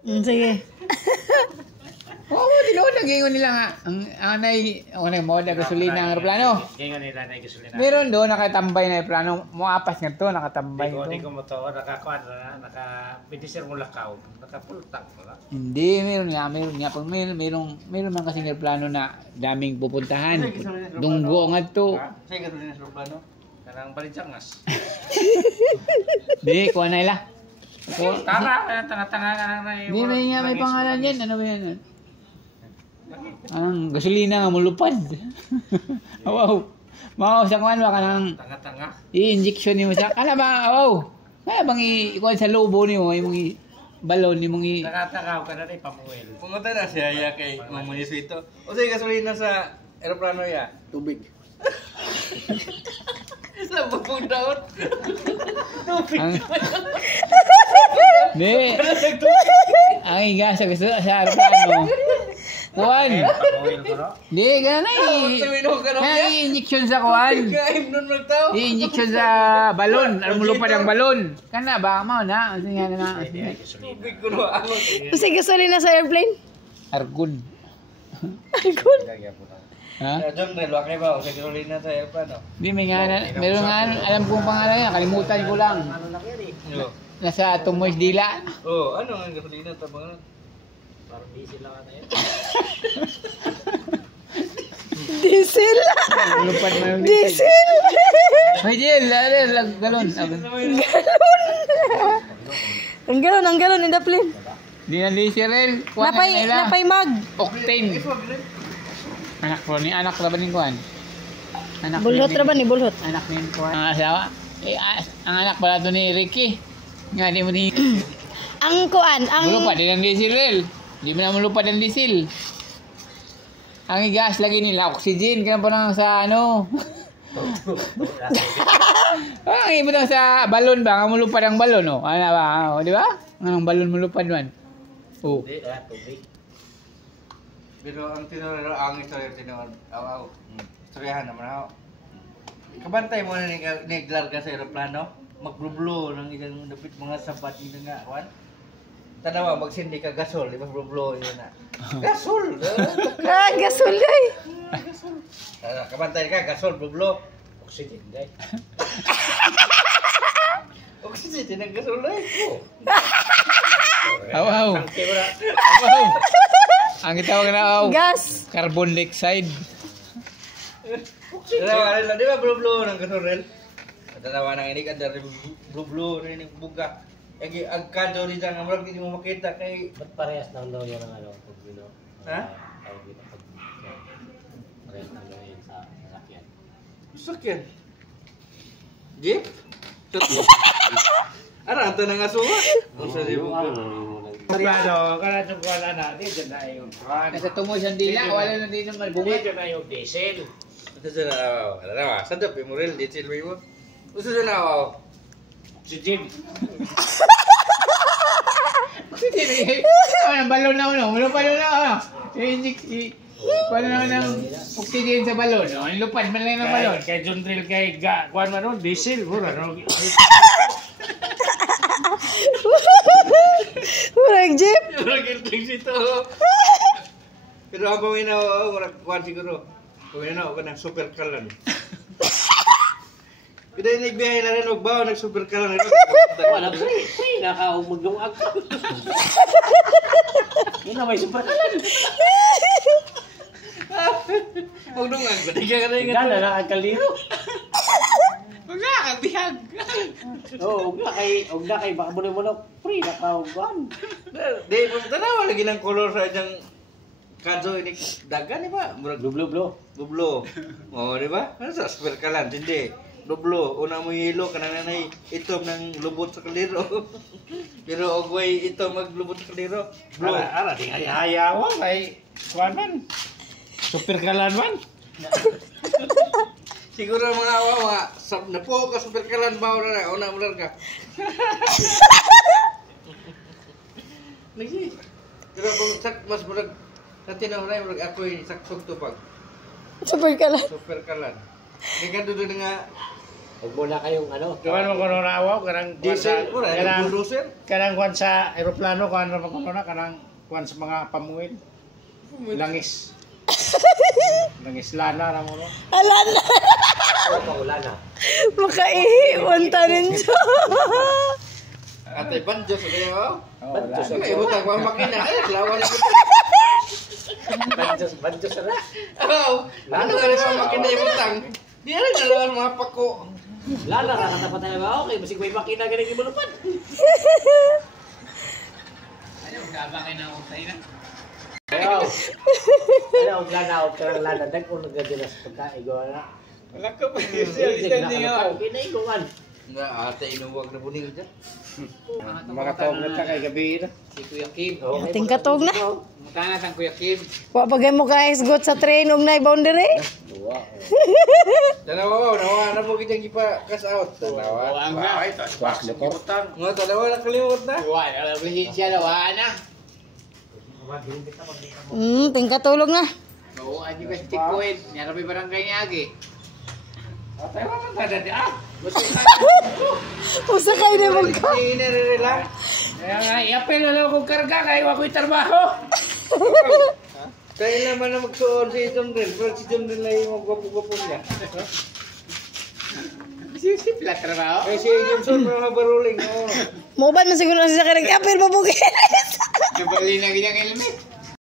Sige. Oo, tinuod lagi nila nga. Ang anay mo na gasolina ng aeroplano. Gingon nila na gasolina. Meron doon nakatambay na aeroplano. Moapas nga to, nakatambay to. Hindi ko mo to, nakakuan na, naka-pinisir mo lakaw, naka-pultak mo lang. Hindi, meron nga. Pag meron man kasing aeroplano na daming pupuntahan. Dunggo nga to. Sa'yo gasolina sa aeroplano? Kanang balinsangas. Di, kuha na ila. Tara, tanga-tanga ka na Hindi, may pangalan yan. Ano ba yan? Anong gasolina nga mulupad. Wow. Mao sa kuan ba kanang tanga-tanga. I-injection nimo sa kana ba? Wow. Kaya bang ikuan sa lobo nimo imong balon nimong Tanga-tanga ka na rin pamuel. Punta na siya ya kay Mamunis ito. O sa'yo gasolina sa aeroplano ya? Tubig. Sa bagong daon. Tubig. Di. Ang iga sa aeroplano. Kuan. Pamuel ko no? Di ganay. Tumino ka na Kaya i-injection sa kuan. Kaim nun magtao. I-injection sa balon. Alam mo lupad ang balon. Kana ba mao na? Ano nga na? Tubig ko na ako. Kasi gasolina sa airplane. Argon. Argon. Ha? John Rel, wakay ba? O sa gasolina sa aeroplano? Di may nga meron nga alam kong pangalan niya, kalimutan ko lang. Ano lang yan eh? Oo. Nasa Tumoy's Dila. Oh, ano ang gasolina tabang ano? Parang diesel lang na yun. Diesel. Lupad mo yung Diesel. May Jill, galon. Ang galon in the plane. Di na diesel. Napay mag. Octane. Anak ko ni anak ra ba ning kuan? Anak Bulhot ra ba ni bulhot? Anak ni kuan. Ang asawa. Ang anak pala to ni Ricky. Nga di mo ni Ang kuan, ang mulupad din ang diesel. Di mo na mulupad ang diesel. Ang gas lagi nila oxygen kaya pa lang sa ano. Ang ibo lang sa balon ba? Ang mulupad ang balon oh. Ano ba? Oh, di ba? Anong balon mulupad man? Oh. Hindi, tubig. Pero ang tinuro ang istorya tinuro aw. Istoryahan naman ako. Kabantay mo na ni Glarga sa aeroplano, magbublo ng ilang dapit mga sapat nila nga kwan. Tanawa magsindi ka gasol, di ba bublo yun na. Gasol. gasol ay. Gasol. Kabantay ka gasol bublo. Oxygen, guys. Oxygen ng gasol ay. Aw. Tangke ko na. Aw. Ang itawag na aw. Gas. Carbon dioxide. Tanawa di ba bublo ng gasol rel? Tanawa nang ini kan dari bublo ni buga. Agi agkado rin ang amrag hindi mo makita kay Ba't parehas lang daw yan ang ano? Pag bino? Ha? Tawag dito pag parehas lang daw yan sa sasakyan. sakyan. Jeep? Tutlo. Ara anto nang asuwa. Unsa di mo? Ano, kana itong kuwan na, di dyan na yung kuwan. Nasa tumoy sa dila, wala na din naman Di bunga. dyan na yung diesel. Unsa na? Ala na, sadap mo rel detail mo. Unsa na? Oxygen. Ano, balon na uno, mulupad na ano. Paano naman ng oxygen sa balon? Ang lupad man lang ng balon. Kay John Drill, kay kuwan man nun, diesel. Mura, no? Murag jeep. Murag electricity. Pero ako murag kuan siguro. Kung ko ng super kalan. Kada nagbiyahe na rin magbaw ng super kalan. Wala, free. Nakaumagdungag. Yun na may super kalan. Magdungag ba? Di ka rin Gana na ang kaliro. Wag na, kagbihag. Oo, huwag na kay baka mo free, nakaugwan. Di, tanawa lagi ng color sa diyang kadso ini dagan di ba? Murag Blue. bublo. Oh, di ba? Ano sa super kalan? Hindi. Bublo. Una mo yelo kanang nanay itom ng lubot sa kaliro. Pero ogway itom maglubot sa kaliro. Blue. Ara, di hayawa kay kuwan man. Super kalan man. Siguro mga awa, napo ka super kalan ba na una mo ka. Lagi. Pero kung mas murag sa tinawray murag ako saksog tupag. Super kalan. Super kalan. Kaya doon nga Huwag muna kayong ano. Kuan mo kuno na awaw kanang kuan sa Diesel ko na, kanang bulldozer. kanang kuan sa eroplano kuan mo kuno na kanang kuan sa mga pamuwid. Langis. Langis lana ra mo no. Ala na. Oh, paulan na. Makaihiwan tanin siya. Atay banjo sa kaya oh. Banjo sa Ay, butang mga makina. Ay, lawan ko. Banjo sa ra. Oh, ano nga rin mga makina yung butang? Di rin nalawan mga pako. Lala ra katapat tayo ba? Okay, masig may makina ganun yung bulupad. Ano, gabakay na ako sa'yo na. Ayaw. Ayaw, lana out ka ng lana. Nag-uno ganda na sa pagkain. Gawa na. Wala ka pa Hindi standing na ako. Okay na inuman. Na ate inuwag na buning dyan. Mga tawag na ta kay gabi na. Si Kuya Kim. Ating katog na. Mutana sang Kuya Kim. Wa pagay mo ka isgot sa train og nay boundary. Dalawa, nawa na po kitang ipa kas out. Dalawa. Wala nga. Ay, tas box na to. Mga dalawa na kalimot na. Wala siya na. Wala na. Tingkatulog na. Oo, hindi ka stick-point. Nyarabi barangay niya agi. Atay wa man ta dadi ah. Usa kay na mo ka. Iniriri lang. Kaya nga i-apel na lang kung karga kay wa ko'y trabaho. Kaya naman na magsuon si John Ren. Pero si John Ren lang yung gwapo-gwapo niya. Sisipla trabaho. Kaya si Johnson mga baruling. Mo ba man siguro siya kay apel mabugi. Nabali na ganyang helmet.